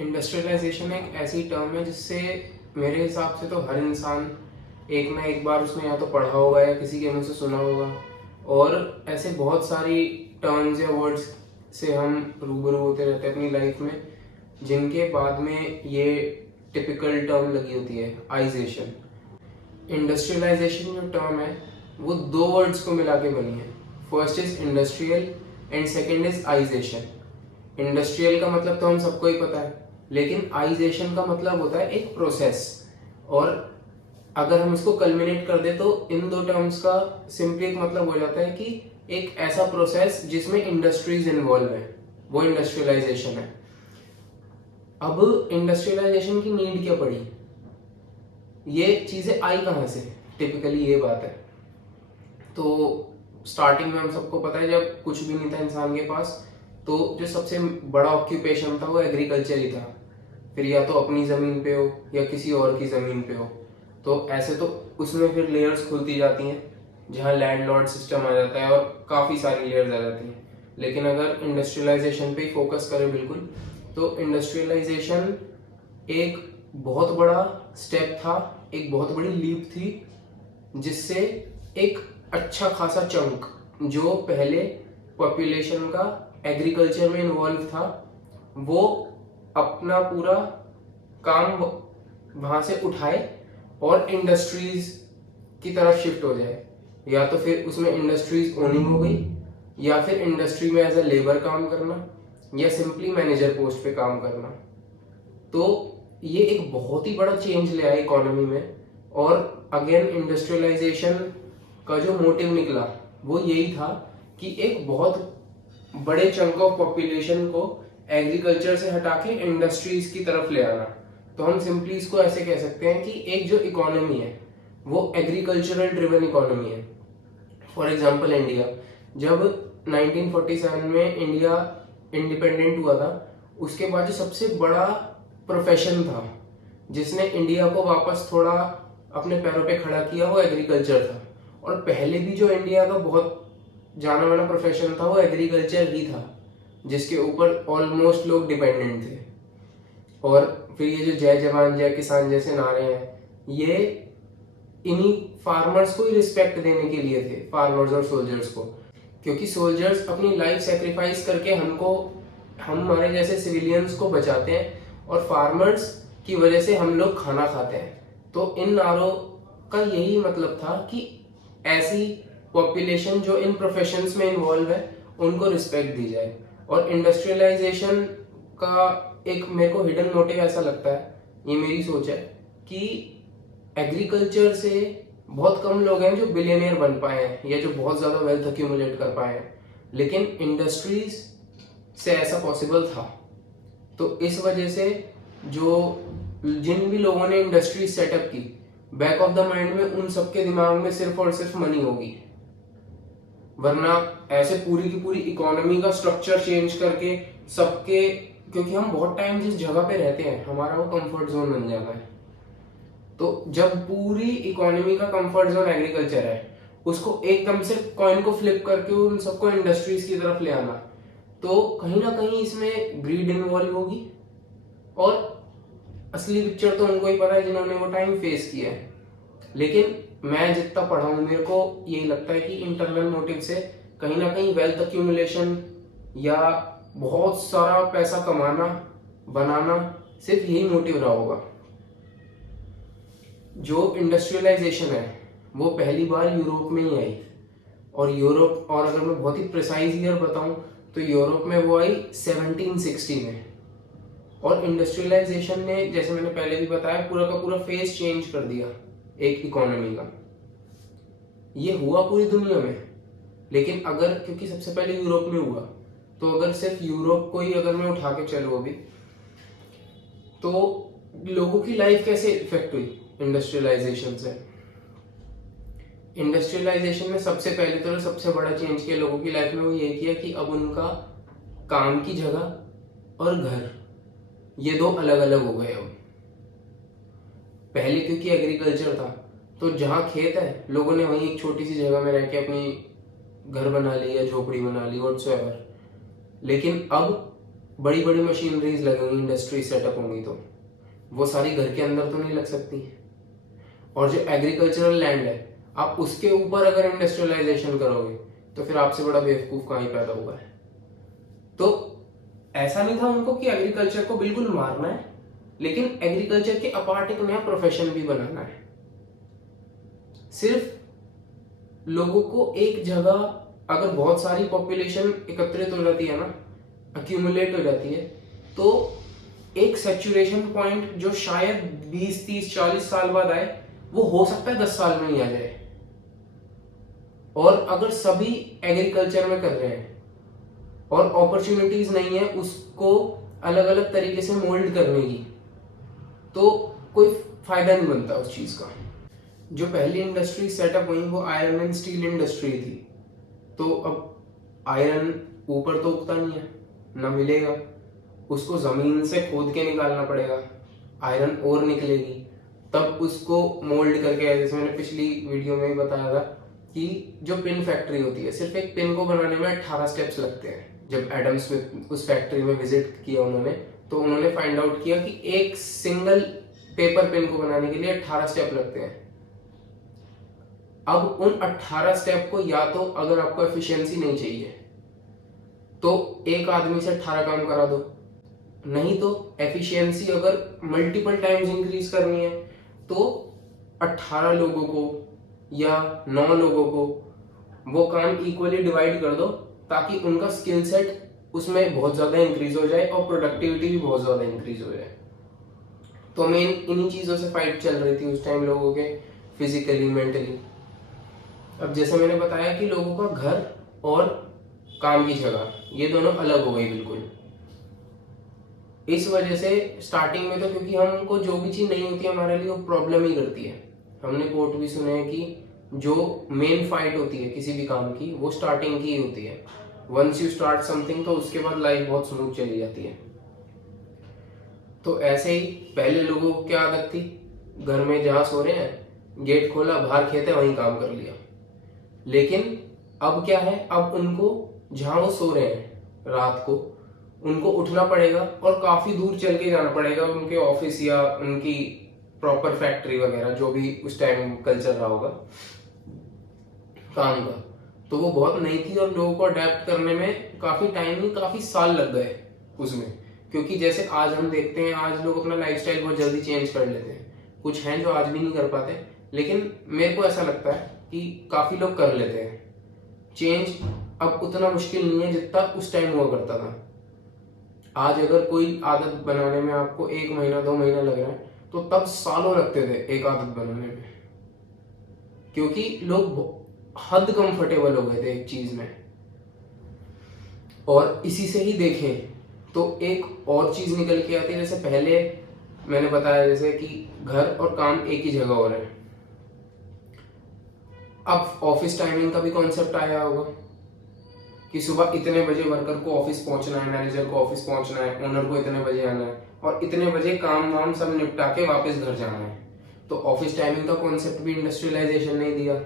Industrialisation एक ऐसी term है जिससे मेरे हिसाब से तो हर इंसान एक ना एक बार उसने या तो पढ़ा होगा या किसी के मुंह से सुना होगा। और ऐसे बहुत सारी टर्म्स या वर्ड्स से हम रूबरू होते रहते हैं अपनी लाइफ में, जिनके बाद में ये टिपिकल टर्म लगी होती है, आइजेशन। इंडस्ट्रियलाइजेशन जो टर्म है वो दो वर्ड्स को मिला के बनी है। First is industrial and second is isation. Industrial का मतलब तो हम सबको ही पता है, लेकिन आइजेशन का मतलब होता है एक प्रोसेस। और अगर हम इसको कल्मिनेट कर दे तो इन दो टर्म्स का सिंपली एक मतलब हो जाता है कि एक ऐसा प्रोसेस जिसमें इंडस्ट्रीज इन्वॉल्व है, वो इंडस्ट्रियलाइजेशन है। अब इंडस्ट्रियलाइजेशन की नीड क्या पड़ी, ये चीजें आई कहाँ से, टिपिकली ये बात है। तो स्टार्टिंग में हम सबको पता है जब कुछ भी नहीं था इंसान के पास, तो जो सबसे बड़ा ऑक्यूपेशन था वो एग्रीकल्चर ही था। फिर या तो अपनी ज़मीन पे हो या किसी और की ज़मीन पे हो, तो ऐसे तो उसमें फिर लेयर्स खुलती जाती हैं जहाँ लैंड लॉर्ड सिस्टम आ जाता है और काफ़ी सारी लेयर्स आ जाती हैं। लेकिन अगर इंडस्ट्रियलाइजेशन पे ही फोकस करें बिल्कुल, तो इंडस्ट्रियलाइजेशन एक बहुत बड़ा स्टेप था, एक बहुत बड़ी लीप थी, जिससे एक अच्छा खासा चंक जो पहले पॉपुलेशन का एग्रीकल्चर में इन्वॉल्व था, वो अपना पूरा काम वहां से उठाए और इंडस्ट्रीज की तरफ शिफ्ट हो जाए। या तो फिर उसमें इंडस्ट्रीज ओनिंग हो गई, या फिर इंडस्ट्री में एज अ लेबर काम करना, या सिंपली मैनेजर पोस्ट पे काम करना। तो ये एक बहुत ही बड़ा चेंज ले आया इकोनॉमी में। और अगेन इंडस्ट्रियलाइजेशन का जो मोटिव निकला वो यही था कि एक बहुत बड़े चंक ऑफ पॉपुलेशन को एग्रीकल्चर से हटा के इंडस्ट्रीज की तरफ ले आना। तो हम सिंपली इसको ऐसे कह सकते हैं कि एक जो इकोनॉमी है वो एग्रीकल्चरल ड्रिवन इकोनॉमी है। फॉर एग्जांपल इंडिया, जब 1947 में इंडिया इंडिपेंडेंट हुआ था, उसके बाद जो सबसे बड़ा प्रोफेशन था जिसने इंडिया को वापस थोड़ा अपने पैरों पे खड़ा किया, वो एग्रीकल्चर था। और पहले भी जो इंडिया का बहुत जाना माना प्रोफेशन था वो एग्रीकल्चर ही था, जिसके ऊपर ऑलमोस्ट लोग डिपेंडेंट थे। और फिर ये जो जय जवान जय किसान जैसे नारे हैं, ये इन्हीं फार्मर्स को ही रिस्पेक्ट देने के लिए थे, फार्मर्स और सोल्जर्स को। क्योंकि सोल्जर्स अपनी लाइफ सेक्रीफाइस करके हमको, हमारे जैसे सिविलियंस को बचाते हैं, और फार्मर्स की वजह से हम लोग खाना खाते हैं। तो इन नारों का यही मतलब था कि ऐसी पॉपुलेशन जो इन प्रोफेशंस में इन्वॉल्व है उनको रिस्पेक्ट दी जाए। और इंडस्ट्रियलाइजेशन का एक मेरे को हिडन मोटिव ऐसा लगता है, ये मेरी सोच है, कि एग्रीकल्चर से बहुत कम लोग हैं जो बिलियनियर बन पाए हैं या जो बहुत ज्यादा वेल्थ अक्यूमुलेट कर पाए हैं, लेकिन इंडस्ट्रीज से ऐसा पॉसिबल था। तो इस वजह से जो जिन भी लोगों ने इंडस्ट्री सेटअप की, बैक ऑफ द माइंड में उन सबके दिमाग में सिर्फ और सिर्फ मनी होगी। वरना ऐसे पूरी की पूरी इकोनॉमी का स्ट्रक्चर चेंज करके सबके, क्योंकि हम बहुत टाइम जिस जगह पे रहते हैं हमारा वो कंफर्ट जोन बन जाता है। तो जब पूरी इकोनॉमी का कंफर्ट जोन एग्रीकल्चर है, उसको एकदम से कॉइन को फ्लिप करके उन सबको इंडस्ट्रीज की तरफ ले आना, तो कहीं ना कहीं इसमें ग्रीड इन्वॉल्व होगी। और असली पिक्चर तो उनको ही पता है जिन्होंने वो टाइम फेस किया है। लेकिन मैं जितना पढ़ा हूं, मेरे को यही लगता है कि इंटरनल मोटिव से कहीं ना कहीं वेल्थ अक्यूमुलेशन या बहुत सारा पैसा कमाना बनाना सिर्फ यही मोटिव रहा होगा। जो इंडस्ट्रियलाइजेशन है वो पहली बार यूरोप में ही आई। और यूरोप, और अगर मैं बहुत ही प्रिसाइज ईयर बताऊं तो यूरोप में वो आई 1760 में। और इंडस्ट्रियलाइजेशन ने, जैसे मैंने पहले भी बताया, पूरा का पूरा फेस चेंज कर दिया एक इकोनॉमी का। ये हुआ पूरी दुनिया में, लेकिन अगर, क्योंकि सबसे पहले यूरोप में हुआ, तो अगर सिर्फ यूरोप को ही अगर मैं उठा के चलूं अभी, तो लोगों की लाइफ कैसे इफेक्ट हुई इंडस्ट्रियलाइजेशन से। इंडस्ट्रियलाइजेशन में सबसे पहले तो सबसे बड़ा चेंज किया लोगों की लाइफ में, वो ये किया कि अब उनका काम की जगह और घर, ये दो अलग अलग हो गए। अब पहले क्योंकि एग्रीकल्चर था, तो जहाँ खेत है लोगों ने वहीं एक छोटी सी जगह में रह के अपनी घर बना ली या झोपड़ी बना ली, व्हाटसोएवर। लेकिन अब बड़ी बड़ी मशीनरीज लगेंगी, इंडस्ट्री सेटअप होंगी, तो वो सारी घर के अंदर तो नहीं लग सकती। और जो एग्रीकल्चरल लैंड है, आप उसके ऊपर अगर इंडस्ट्रियलाइजेशन करोगे तो फिर आपसे बड़ा बेवकूफ कहाँ ही पैदा हुआ है। तो ऐसा नहीं था उनको कि एग्रीकल्चर को बिल्कुल मारना है, लेकिन एग्रीकल्चर के अपार्ट एक नया प्रोफेशन भी बनाना है। सिर्फ लोगों को एक जगह अगर बहुत सारी पॉपुलेशन एकत्रित हो जाती है ना, अक्यूमुलेट हो जाती है, तो एक सैचुरेशन पॉइंट जो शायद 20, 30, 40 साल बाद आए, वो हो सकता है 10 साल में ही आ जाए। और अगर सभी एग्रीकल्चर में कर रहे हैं और अपॉर्चुनिटीज नहीं है उसको अलग अलग तरीके से मोल्ड करने की, तो कोई फायदा नहीं बनता उस चीज का। जो पहली इंडस्ट्री सेटअप हुई वो आयरन एंड स्टील इंडस्ट्री थी। तो अब आयरन ऊपर तो उगता नहीं है, ना मिलेगा, उसको जमीन से खोद के निकालना पड़ेगा, आयरन और निकलेगी, तब उसको मोल्ड करके, जैसे मैंने पिछली वीडियो में भी बताया था कि जो पिन फैक्ट्री होती है, सिर्फ एक पिन को बनाने में 18 स्टेप्स लगते हैं। जब एडम स्मिथ उस फैक्ट्री में विजिट किया उन्होंने, तो उन्होंने फाइंड आउट किया कि एक सिंगल पेपर पेन को बनाने के लिए 18 स्टेप लगते हैं। अब उन 18 स्टेप को, या तो अगर आपको एफिशिएंसी नहीं चाहिए तो एक आदमी से 18 काम करा दो, नहीं तो एफिशिएंसी अगर मल्टीपल टाइम्स इंक्रीज करनी है तो 18 लोगों को या 9 लोगों को वो काम इक्वली डिवाइड कर दो, ताकि उनका स्किल सेट उसमें बहुत ज्यादा इंक्रीज हो जाए और प्रोडक्टिविटी भी बहुत ज्यादा इंक्रीज हो जाए। तो मेन इन्हीं चीजों से फाइट चल रही थी उस टाइम लोगों के, फिजिकली, मेंटली। अब जैसे मैंने बताया कि लोगों का घर और काम की जगह ये दोनों अलग हो गई बिल्कुल। इस वजह से स्टार्टिंग में तो, क्योंकि हमको जो भी चीज नहीं होती हमारे लिए वो प्रॉब्लम ही करती है। हमने कोट भी सुने हैं कि जो मेन फाइट होती है किसी भी काम की, वो स्टार्टिंग की ही होती है। वंस यू स्टार्ट समथिंग, तो उसके बाद लाइफ बहुत स्मूथ चली जाती है। तो ऐसे ही पहले लोगों को क्या आदत थी, घर में जहां सो रहे हैं, गेट खोला, बाहर खेत है, वहीं काम कर लिया। लेकिन अब क्या है, अब उनको जहां वो सो रहे हैं रात को, उनको उठना पड़ेगा और काफी दूर चल के जाना पड़ेगा उनके ऑफिस या उनकी प्रॉपर फैक्ट्री वगैरह, जो भी उस टाइम कल्चर रहा होगा काम का। तो वो बहुत नई थी और लोगों को अडेप्ट करने में काफी टाइम नहीं, काफी साल लग गए उसमें। क्योंकि जैसे आज हम देखते हैं, आज लोग अपना लाइफस्टाइल बहुत जल्दी चेंज कर लेते हैं। कुछ हैं जो आज भी नहीं कर पाते, लेकिन मेरे को ऐसा लगता है कि काफी लोग कर लेते हैं चेंज। अब उतना मुश्किल नहीं है जितना उस टाइम हुआ करता था। आज अगर कोई आदत बनाने में आपको 1 महीना 2 महीना लग रहा है, तो तब सालों लगते थे एक आदत बनाने में, क्योंकि लोग हद कंफर्टेबल हो गए थे एक चीज में। और इसी से ही देखें तो एक और चीज निकल के आती है। जैसे पहले मैंने बताया जैसे कि घर और काम एक ही जगह हो रहे हैं, अब ऑफिस टाइमिंग का भी कॉन्सेप्ट आया होगा कि सुबह इतने बजे वर्कर को ऑफिस पहुंचना है, मैनेजर को ऑफिस पहुंचना है, ओनर को इतने बजे आना है, और इतने बजे काम वाम सब निपटा के वापस घर जाना है। तो ऑफिस टाइमिंग का कॉन्सेप्ट भी इंडस्ट्रियलाइजेशन नहीं दिया,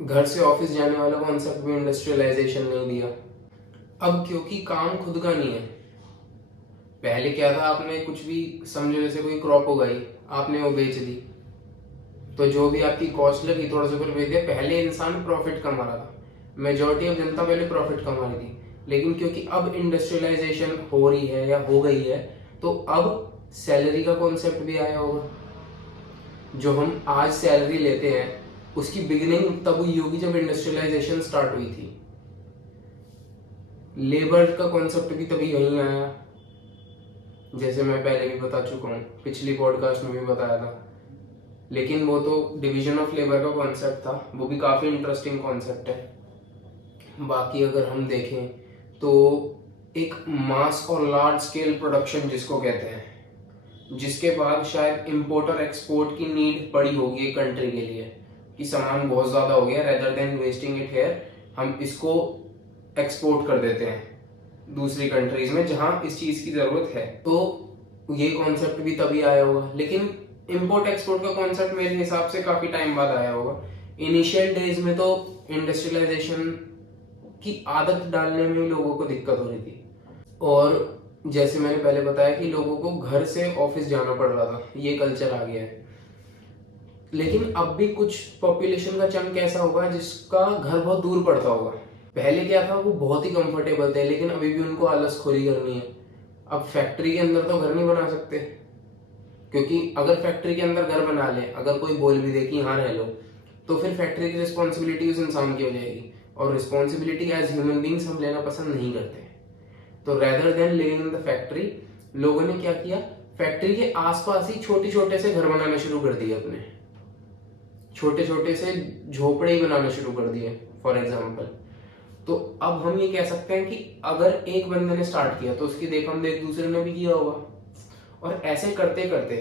घर से ऑफिस जाने वाला कॉन्सेप्ट भी इंडस्ट्रियलाइजेशन नहीं दिया। अब क्योंकि काम खुद का नहीं है, पहले क्या था, आपने कुछ भी समझो, जैसे कोई क्रॉप उगाई, आपने वो बेच दी, तो जो भी आपकी कॉस्ट लगी थोड़ा सा ऊपर बेच दिया। पहले इंसान प्रॉफिट कमा रहा था, मेजॉरिटी ऑफ जनता पहले प्रॉफिट कमा रही थी। लेकिन क्योंकि अब इंडस्ट्रियलाइजेशन हो रही है या हो गई है, तो अब सैलरी का कॉन्सेप्ट भी आया होगा। जो हम आज सैलरी लेते हैं उसकी बिगिनिंग तब हुई होगी जब इंडस्ट्रियलाइजेशन स्टार्ट हुई थी। लेबर का कॉन्सेप्ट भी तभी यहीं आया, जैसे मैं पहले भी बता चुका हूँ, पिछली पॉडकास्ट में भी बताया था। लेकिन वो तो डिवीजन ऑफ लेबर का कॉन्सेप्ट था, वो भी काफी इंटरेस्टिंग कॉन्सेप्ट है। बाकी अगर हम देखें तो एक मास और लार्ज स्केल प्रोडक्शन जिसको कहते हैं, जिसके बाद शायद इंपोर्ट और एक्सपोर्ट की नीड पड़ी होगी एक कंट्री के लिए, कि सामान बहुत ज्यादा हो गया, rather than wasting it here, हम इसको एक्सपोर्ट कर देते हैं दूसरी कंट्रीज में जहां इस चीज की जरूरत है। तो ये कॉन्सेप्ट भी तभी आया होगा। लेकिन इंपोर्ट एक्सपोर्ट का कॉन्सेप्ट मेरे हिसाब से काफी टाइम बाद आया होगा। इनिशियल डेज में तो इंडस्ट्रियलाइजेशन की आदत डालने में ही लोगों को दिक्कत हो रही थी। और जैसे मैंने पहले बताया कि लोगों को घर से ऑफिस जाना पड़ रहा था, ये कल्चर आ गया है। लेकिन अब भी कुछ पॉपुलेशन का चंक ऐसा होगा जिसका घर बहुत दूर पड़ता होगा। पहले क्या था, वो बहुत ही कंफर्टेबल थे, लेकिन अभी भी उनको आलसखोरी करनी है। अब फैक्ट्री के अंदर तो घर नहीं बना सकते, क्योंकि अगर फैक्ट्री के अंदर घर बना ले, अगर कोई बोल भी दे कि यहाँ रह लो, तो फिर फैक्ट्री की रिस्पॉन्सिबिलिटी उस इंसान की हो जाएगी, और रिस्पॉन्सिबिलिटी एज ह्यूमन बींग्स हम लेना पसंद नहीं करते। तो rather than living in the factory, लोगों ने क्या किया, फैक्ट्री के आसपास ही छोटे छोटे से घर बनाना शुरू कर दिए, अपने छोटे छोटे से झोपड़े ही बनाना शुरू कर दिए फॉर एग्जाम्पल। तो अब हम ये कह सकते हैं कि अगर एक बंदे ने स्टार्ट किया तो उसकी देख हम देख दूसरे ने भी किया होगा, और ऐसे करते करते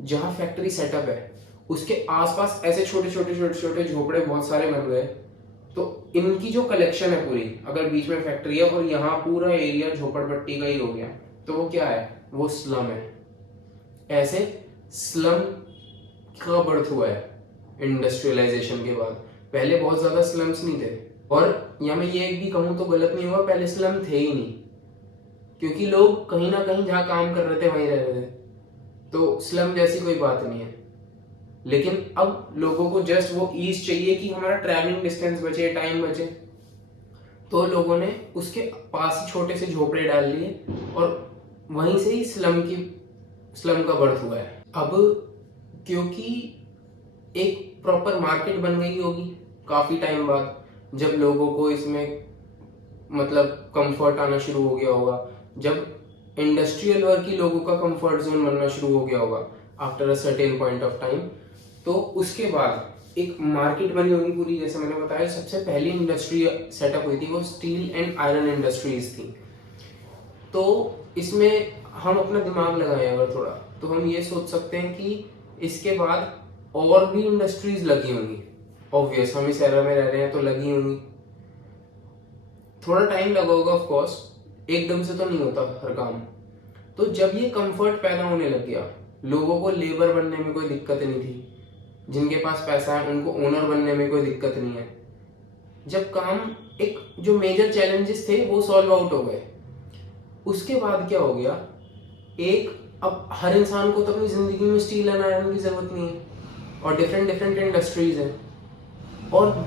जहां फैक्ट्री सेटअप है उसके आसपास ऐसे छोटे छोटे छोटे छोटे झोपड़े बहुत सारे बन गए। तो इनकी जो कलेक्शन है पूरी, अगर बीच में फैक्ट्री है और यहाँ पूरा एरिया झोपड़पट्टी का ही हो गया, तो वो क्या है, वो स्लम है। ऐसे स्लम का बर्थ हुआ है इंडस्ट्रियलाइजेशन के बाद। पहले बहुत ज्यादा स्लम्स नहीं थे, और या मैं ये भी कहूँ तो गलत नहीं होगा, पहले स्लम थे ही नहीं, क्योंकि लोग कहीं ना कहीं जहाँ काम कर रहे थे वहीं रह रहे थे, तो स्लम जैसी कोई बात नहीं है। लेकिन अब लोगों को जस्ट वो ईज चाहिए कि हमारा ट्रैवलिंग डिस्टेंस बचे, टाइम बचे, तो लोगों ने उसके पास ही छोटे से झोपड़े डाल लिए, और वहीं से ही स्लम का बर्थ हुआ है। अब क्योंकि एक प्रॉपर मार्केट बन गई होगी काफी टाइम बाद, जब लोगों को इसमें मतलब कंफर्ट आना शुरू हो गया होगा, जब इंडस्ट्रियल वर्क ही लोगों का कंफर्ट जोन बनना शुरू हो गया होगा after a certain point of time, तो उसके बाद एक मार्केट बनी होगी पूरी। जैसे मैंने बताया, सबसे पहली इंडस्ट्री सेटअप हुई थी वो स्टील एंड आयरन इंडस्ट्रीज थी। तो इसमें हम अपना दिमाग लगाएं अगर थोड़ा, तो हम ये सोच सकते हैं कि इसके बाद और भी इंडस्ट्रीज लगी होंगी। ऑब्वियस, हम इस एरा में रह रहे हैं तो लगी होंगी, थोड़ा टाइम लगा होगा ऑफ कोर्स, एकदम से तो नहीं होता हर काम। तो जब ये कंफर्ट पैदा होने लग गया, लोगों को लेबर बनने में कोई दिक्कत नहीं थी, जिनके पास पैसा है उनको ओनर बनने में कोई दिक्कत नहीं है। जब काम, एक जो मेजर चैलेंजेस थे वो सॉल्व आउट हो गए, उसके बाद क्या हो गया, एक अब हर इंसान को तो अपनी जिंदगी में स्टील एंड आयरन की जरूरत नहीं है, और डिफरेंट डिफरेंट इंडस्ट्रीज हैं। और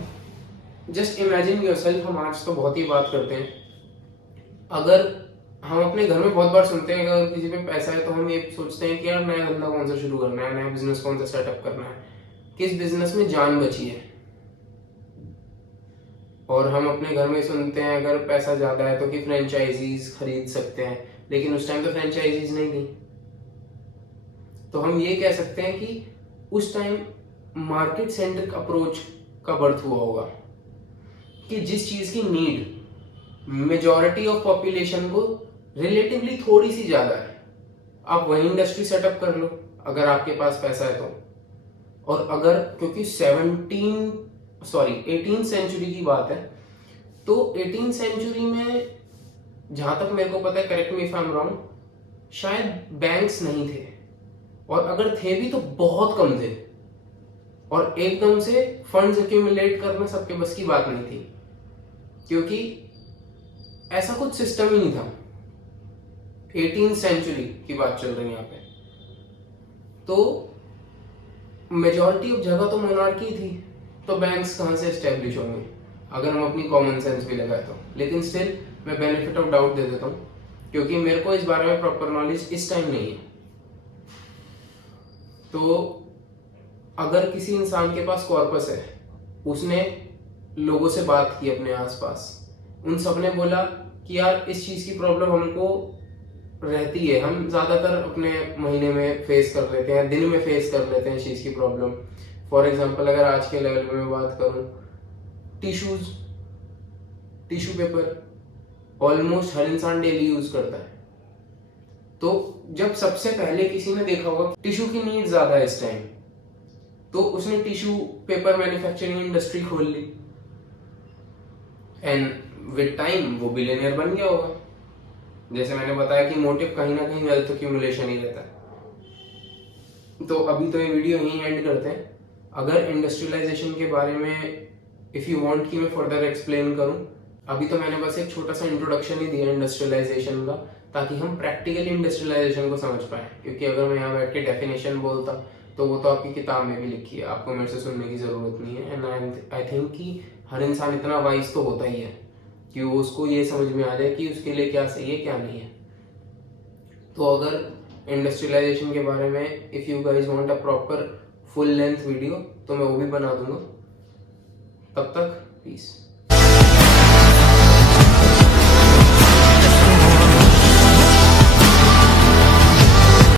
जस्ट इमेजिन योरसेल्फ, हम आज तो बहुत ही बात करते हैं, अगर हम अपने घर में बहुत बार सुनते हैं अगर किसी पे पैसा है तो हम ये सोचते हैं कि यार नया धंधा कौन सा शुरू करना है, नया बिजनेस कौन सा सेटअप करना है, किस बिजनेस में जान बची है। और हम अपने घर में सुनते हैं अगर पैसा ज्यादा है तो कि फ्रेंचाइजीज खरीद सकते हैं, लेकिन उस टाइम तो फ्रेंचाइजीज नहीं थी। तो हम ये कह सकते हैं कि उस टाइम मार्केट सेंट्रिक अप्रोच का बर्थ हुआ होगा, कि जिस चीज की नीड मेजॉरिटी ऑफ पॉपुलेशन को रिलेटिवली थोड़ी सी ज्यादा है, आप वही इंडस्ट्री सेटअप कर लो अगर आपके पास पैसा है तो। और अगर, क्योंकि 18th सेंचुरी की बात है, तो 18th सेंचुरी में जहां तक मेरे को पता है, correct me if I am wrong, शायद बैंक्स नहीं थे, और अगर थे भी तो बहुत कम थे, और एकदम से फंड्स एक्यूमुलेट करना सबके बस की बात नहीं थी, क्योंकि ऐसा कुछ सिस्टम ही नहीं था। 18th सेंचुरी की बात चल रही है यहाँ पे, तो मेजॉरिटी ऑफ जगह तो मोनार्की थी, तो बैंक्स कहाँ से एस्टेब्लिश होंगे अगर हम अपनी कॉमन सेंस भी लगाए तो। लेकिन स्टिल मैं बेनिफिट ऑफ डाउट दे देता हूँ, क्योंकि मेरे को इस बारे में प्रॉपर नॉलेज इस टाइम नहीं है। तो अगर किसी इंसान के पास कॉर्पस है, उसने लोगों से बात की अपने आसपास, उन सब ने बोला कि यार इस चीज की प्रॉब्लम हमको रहती है, हम ज्यादातर अपने महीने में फेस कर लेते हैं, दिन में फेस कर लेते हैं इस चीज की प्रॉब्लम। फॉर एग्जांपल अगर आज के लेवल में मैं बात करूं, टिश्यू पेपर ऑलमोस्ट हर इंसान डेली यूज करता है। तो जब सबसे पहले किसी ने देखा होगा टिश्यू की नीड ज्यादा है इस टाइम, तो उसने टिश्यू पेपर मैन्युफैक्चरिंग इंडस्ट्री खोल ली, एंड विद टाइम वो बिलियनियर बन गया होगा। जैसे मैंने बताया कि मोटिव कहीं ना कहीं वेल्थ एक्यूमुलेशन ही रहता है। तो अभी तो ये वीडियो यहीं एंड करते हैं। अगर इंडस्ट्रियलाइजेशन के बारे में इफ यू वांट कि मैं फर्दर एक्सप्लेन करूं, अभी तो मैंने बस एक छोटा सा इंट्रोडक्शन ही दिया इंडस्ट्रियलाइजेशन का, ताकि हम प्रैक्टिकली इंडस्ट्रियलाइजेशन को समझ पाए। क्योंकि अगर मैं यहाँ बैठ के डेफिनेशन बोलता तो वो तो आपकी किताब में भी लिखी है, आपको मेरे से सुनने की ज़रूरत नहीं है। एंड आई थिंक कि हर इंसान इतना वाइज तो होता ही है कि वो उसको ये समझ में आ जाए कि उसके लिए क्या सही है क्या नहीं है। तो अगर इंडस्ट्रियलाइजेशन के बारे में if you guys want a proper full length video तो मैं वो भी बना दूंगा। तब तक पीस।